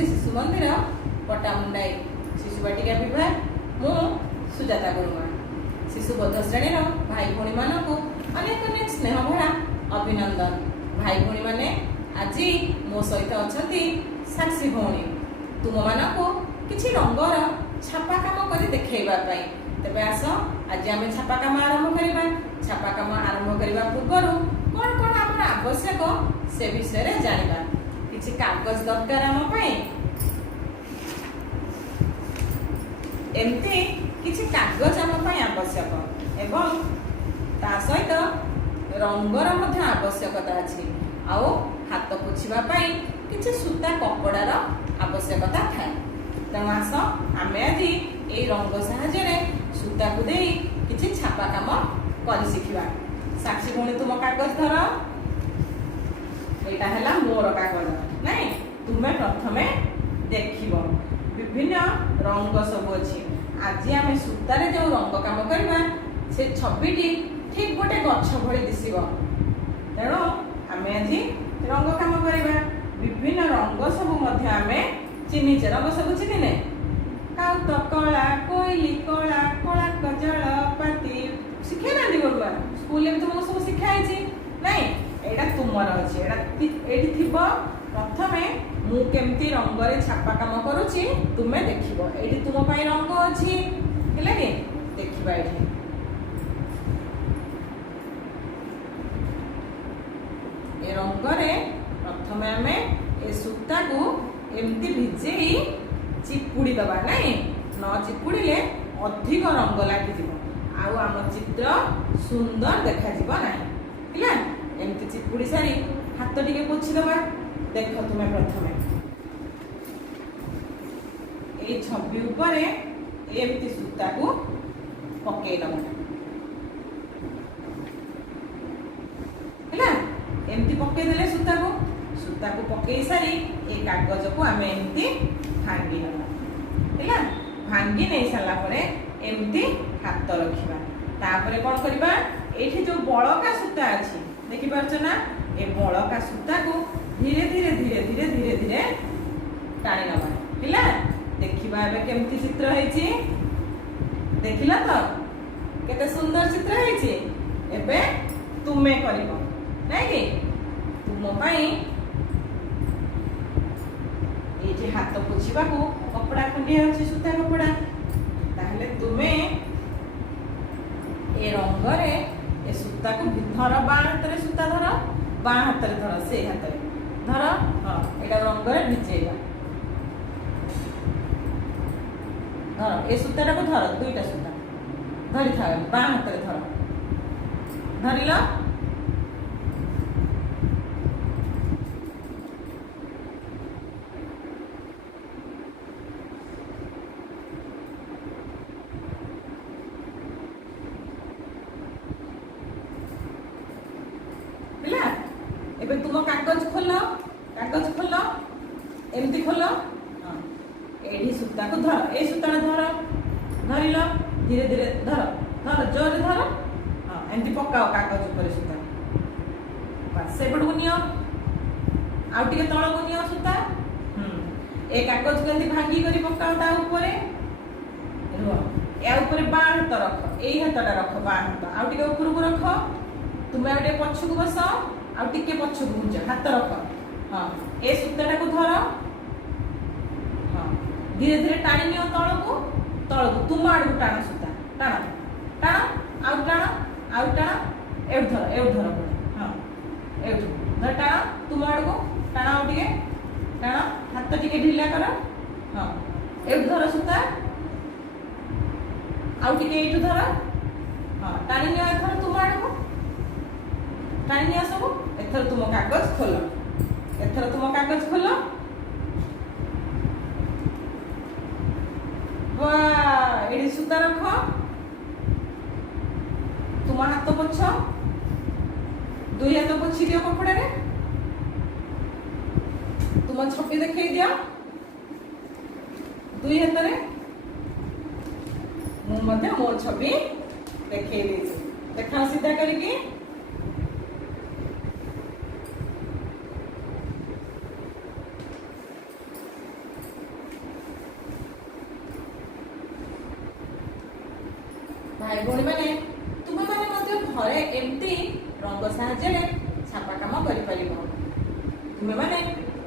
सरस्वती शिशु मंदिर पटामुंडाई शिशु बाटिका विभाग मु सुजाता गुरुमा शिशु बोध श्रेणी भाई भौणी मानक अनेक अनेक स्नेह भरा अभिनंदन। भाई भौणी माने आज मो सहित अच्छा साक्षी भौणी तुम मानक किसी रंगर छापा काम कर देखा तेरे आस आज आम छापा काम आरंभ करवा। छापा काम आरंभ करने पूर्व कौन कौन आम आवश्यक से विषय जाना किसी कागज दरकार आम एमती किसी कागज आम आवश्यक एवं ता सहित रंगर आवश्यकता अच्छी आउ हाथ पोछापी किसी सूता कपड़ार आवश्यकता थाए। तेणु आस आम आज ये रंग साहाय्य सूता को दे किसी छापा काम कर शिखा। साक्षी भौणी तुम कागज धर यहाँ है मोर कागज नाई तुम्हें प्रथम देख विभिन्न रंग सब अच्छी। आज आम सूतार जो रंग काम करवा से छविटी ठीक गोटे गछ भली दिशब। तेणु आम आज रंग काम करवा विभिन्न रंग सब आम चिन्हीचे रंग सब चिन्हने काउत कला कोईली कला कला कजल पाती शिखे ना बरुआ स्कूल में तुमको सब शिखाई नाई एटा तुमर अच्छे ये प्रथम मुझे रंग छापा काम करुच्ची तुम्हें देख ये तुम रंग अच्छी है देखा ये ए रंगरे प्रथम आम ए सूता को एमती भिजे चिपुड़ी दबा नाई न चिपुड़े अधिक रंग लगी आम चित्र सुंदर देखा ना एमती चिपुड़ी सारी हाथ टिके पोछीदबा। देख तुम्हें प्रथम ये छवि उपर एमती सूता को पकईदबा एमती पकईदे सूता को पकई सारी ये कागज को आम एमती भांगी ना भांगी नहीं सारापर एमती हाथ रखा तापर कौन करवा ये जो बड़का सूता अच्छी देखिपार ना ये बड़का सूता को धीरे धीरे धीरे धीरे धीरे धीरे टाणी नवा है देखा केमती चित्र है देखिल तो केते सुंदर चित्र है तुम्हें कर नाई तुम ये हाथ पोछा को कपड़ा खंडे अच्छे सूता कपड़ा ताहले तुम्हें ए रंगरे ए सूता को धर बाँ हाथ सूता धर बाँ हाथ धर से हाथ धर हाँ यहाँ रंगरे भिजेगा धर ए सूता को धर दुईटा सूता धरी था बाँ हाथ धर धरिल तुम कागज खोल एमती खोल ये सूता को धर ए सूता धर धरिल धीरे धीरे धर धर जोर धर हाँ एमती पकाओ कागज उपर सूता सेपट को नियो आउ टिके तल को नियो सूता ए कागज को भांगी कर पकाओ ता ऊपर रुह या ऊपर बाँ हाथ रख यही हाथटा रख बाँ हाथ आउ टिके ऊपर को रख तुम्हें आउ टिके पछक बस आउ टिके पछक घुंच हाथ रख हाँ ए सूताटा को धर हाँ धीरे धीरे टाणी नियो तल को तुम आड़ को टाण सूता टाण टाण आउ टाण एवं धर हाँ एवं धर टाण तुम आड़ को टाण आउ टिके टाण हाथ टिके ढिला कर हाँ एवं धर सूता आउ टिके एठू धर हाँ टाणी नियो एथर तुम आड़ को टाणी नियो सब एथर तुम कागज खोल एथर तुम कागज खोल वाह एडी सूता रख तुम हाथ पोछ दुई हाथ पोछी दियो कपड़ा रे तुम छवि देखई दियो दुई हाथ रे मु मध्य मो छवि देखई देछि देखा सीधा करके भाई भौणी मैंने तुमे मैंने मध्य घरे एमती रंग साहाय्य छापा काम करि परिबो। तुमे मैंने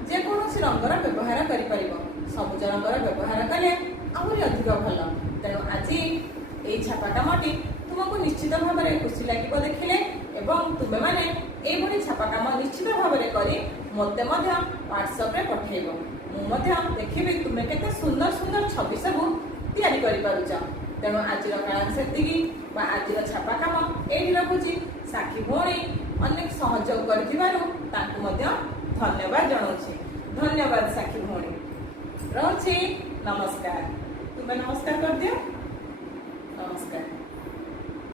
जे कोनोसी रंगर व्यवहार करि परिबो। सबुज रंगर व्यवहार कले आहुरी अधिक भल। तेणु आज ये छापा कामटी तुमको निश्चित भाव में खुशी लगे देखिले एवं तुमे मैंने ये छापा काम निश्चित भाव में करी मते व्हाट्सएप रे पठेइबो। मुझे देखी तुम्हें केते सुंदर सुंदर छवि सब तैयारी करि पारुछ। तेणु आज क्लास सेतिकी आज छापा काम ये रखुची। साखी भौणी अनेक सहयोग कर धन्यवाद जनाऊँ। धन्यवाद साखी भौणी। रहुछि नमस्कार। तुम्हें नमस्कार कर दियो।